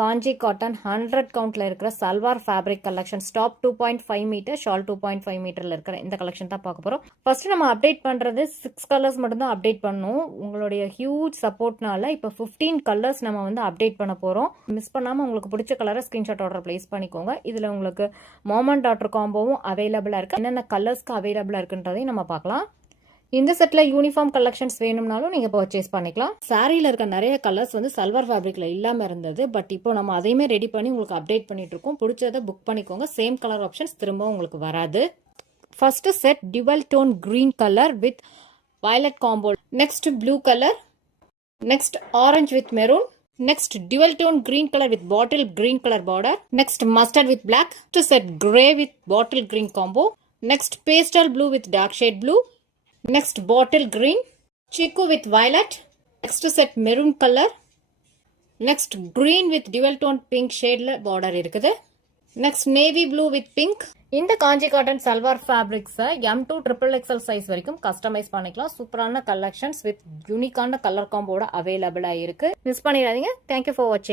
காஞ்சி cotton 100 கவுண்ட்ல இருக்கிற salwar fabric collection top 2.5 metre shawl 2.5 மீட்டர்ல இருக்கிற இந்த கலெக்ஷன் தான் பார்க்க போறோம். ஃபர்ஸ்ட் நம்ம அப்டேட் பண்றது 6 கலர்ஸ் மட்டும் தான் அப்டேட் பண்ணோம். உங்களுடைய ஹியூஜ் சப்போர்ட்னால இப்போ 15 கலர்ஸ் நம்ம வந்து அப்டேட் பண்ண போறோம். மிஸ் பண்ணாம உங்களுக்கு பிடிச்ச கலரை ஸ்கிரீன்ஷாட் ஆர்டர் பிளேஸ் பண்ணிக்கோங்க. இதுல உங்களுக்கு மாம் அண்ட் டாட்டர் காம்போவும் அவைலபிளா இருக்கு. என்னென்ன கலர்ஸ்க்கு அவைலபிளா இருக்குன்றதையும் நம்ம பார்க்கலாம். இந்த செட்ல யூனிஃபார்ம் கலெக்ஷன்ஸ் வேணும்னாலும் நீங்க பர்ச்சேஸ் பண்ணிக்கலாம். சாரியில இருக்க நிறைய கலர்ஸ் வந்து சல்வார் ஃபேப்ரிக்ல இல்லாம இருந்தது. பட் இப்போ நம்ம அதையுமே ரெடி பண்ணி உங்களுக்கு அப்டேட் பண்ணிட்டு இருக்கோம். பிடிச்சதை புக் பண்ணிக்கோங்க. சேம் கலர் ஆப்ஷன்ஸ் திரும்ப உங்களுக்கு வராது. First set dual tone green colour with violet combo. Next blue colour. Next orange with maroon. Next dual tone green color with bottle green color border. Next mustard with black. Next set grey with bottle green combo. Next pastel blue with dark shade blue. Next bottle green. Chiku with violet. Next set maroon color. Next green with dual tone pink shade border இருக்குது. Next navy blue with pink. இந்த Kanchi cotton salwar fabrics M2 XXL size வரைக்கும் customise பண்ணிக்கலாம். சூப்பரான collections with யூனிக்கான colour காம்போட அவைலபிளா இருக்கு. Miss பண்ணிடாதீங்க. தேங்க்யூ ஃபார் வாட்சிங்.